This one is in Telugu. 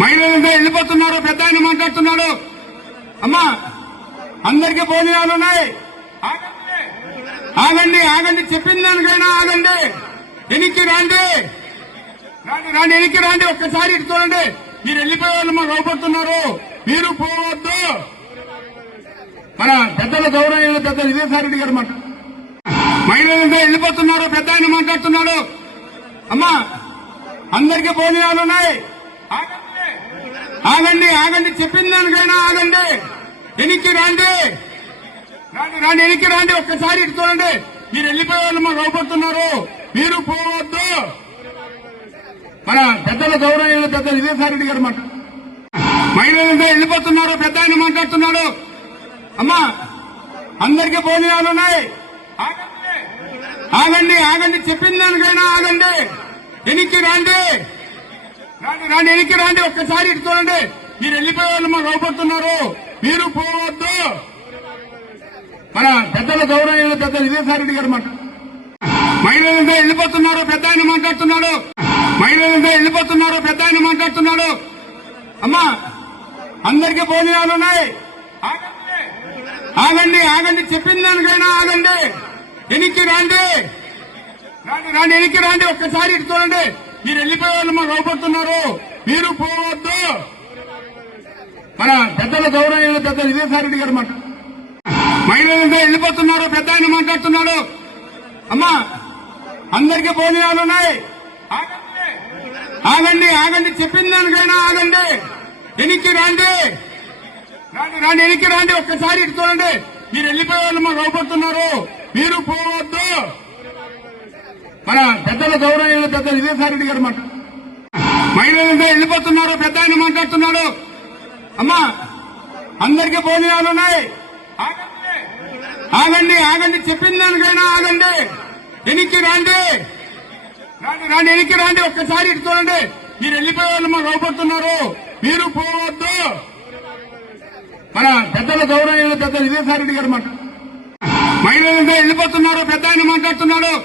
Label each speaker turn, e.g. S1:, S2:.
S1: మహిళలతో వెళ్ళిపోతున్నారు పెద్ద ఆయన మాట్లాడుతున్నాడు. అమ్మా అందరికీ భోజనాలు ఉన్నాయి. ఆగండి ఆగండి చెప్పిన దానికైనా ఆగండి. వెనక్కి రాండి. రాండి రాండి వెనక్కి రాండి. ఒక్కసారి ఇటు చూడండి. మీరు వెళ్ళిపోయే వాళ్ళు మీరు పోవద్దు. మన పెద్దల గౌరవ పెద్ద విజయసాయి గారు మాట. మహిళలతో వెళ్ళిపోతున్నారు పెద్ద ఆయన మాట్లాడుతున్నాడు. అమ్మా అందరికీ భోజనాలు ఉన్నాయి. ఆగండి ఆగండి చెప్పిన దానికైనా ఆగండి. ఎనికి రండి. రాండి రాండి వెనక్కి రాండి. ఒక్కసారి ఇటు చూడండి. మీరు వెళ్ళిపోయే వాళ్ళు మాకు మీరు పోవద్దు. మన పెద్దల గౌరవ పెద్ద విజయసాయి గారు మాట. మహిళలతో వెళ్ళిపోతున్నారు. పెద్ద ఆయన మాట్లాడుతున్నాడు. అమ్మా అందరికీ భోజనాలు ఉన్నాయి. ఆగండి ఆగండి. చెప్పిన దానికైనా ఆగండి. వెనక్కి రాండి. రాండి రాండి వెనక్కి రండి ఒక్కసారి ఇటు చూడండి. మీరు వెళ్ళిపోయే వాళ్ళు లోపడుతున్నారు. మీరు పోవద్దు. మన పెద్దల గౌరవ పెద్ద విజయసాయి గారు మాట. మహిళలంతా వెళ్ళిపోతున్నారు పెద్ద ఆయన మాట్లాడుతున్నాడు. మహిళలంతా వెళ్ళిపోతున్నారు పెద్ద ఆయన మాట్లాడుతున్నాడు. అమ్మా అందరికీ భోజనాలు ఉన్నాయి. ఆగండి. ఆగండి చెప్పిన దానికైనా ఆగండి. ఎనికి రండి. రాండి రాండి వెనక్కి రండి. ఒక్కసారి ఇటు చూడండి. మీరు వెళ్ళిపోయే వాళ్ళు మాకు మీరు పోవద్దు. మన పెద్దల గౌరవ పెద్ద విజయసాయి గారు మాట. మహిళలతో వెళ్ళిపోతున్నారు పెద్ద ఆయన మాట్లాడుతున్నాడు. అమ్మా అందరికీ భోజనాలు ఉన్నాయి. ఆగండి. ఆగండి చెప్పిన దానికైనా ఆగండి. వెనక్కి రాండి. రాండి రాండి వెనక్కి రాండి. ఒక్కసారి ఇటు చూడండి. మీరు వెళ్ళిపోయే వాళ్ళు మాకు అవపడుతున్నారు మీరు పోవద్దు. మన పెద్దల గౌరవ పెద్ద విజయసాయి గారు మాట. మహిళలతో వెళ్ళిపోతున్నారు పెద్ద ఆయన మాట్లాడుతున్నాడు. అమ్మా అందరికీ భోజనాలు ఉన్నాయి. ఆగండి. ఆగండి చెప్పిన దానికైనా ఆగండి. ఎనికి రాండి. రాండి రాండి ఎనికి రాండి. ఒక్కసారి ఇటు చూడండి. మీరు వెళ్ళిపోయేవాళ్ళమ్మా వాళ్ళు మీరు పోవద్దు. మన పెద్దల గౌరవ పెద్ద విజయసాయి గారు మాట. మహిళలతో వెళ్ళిపోతున్నారు పెద్ద ఆయన మాట్లాడుతున్నాడు.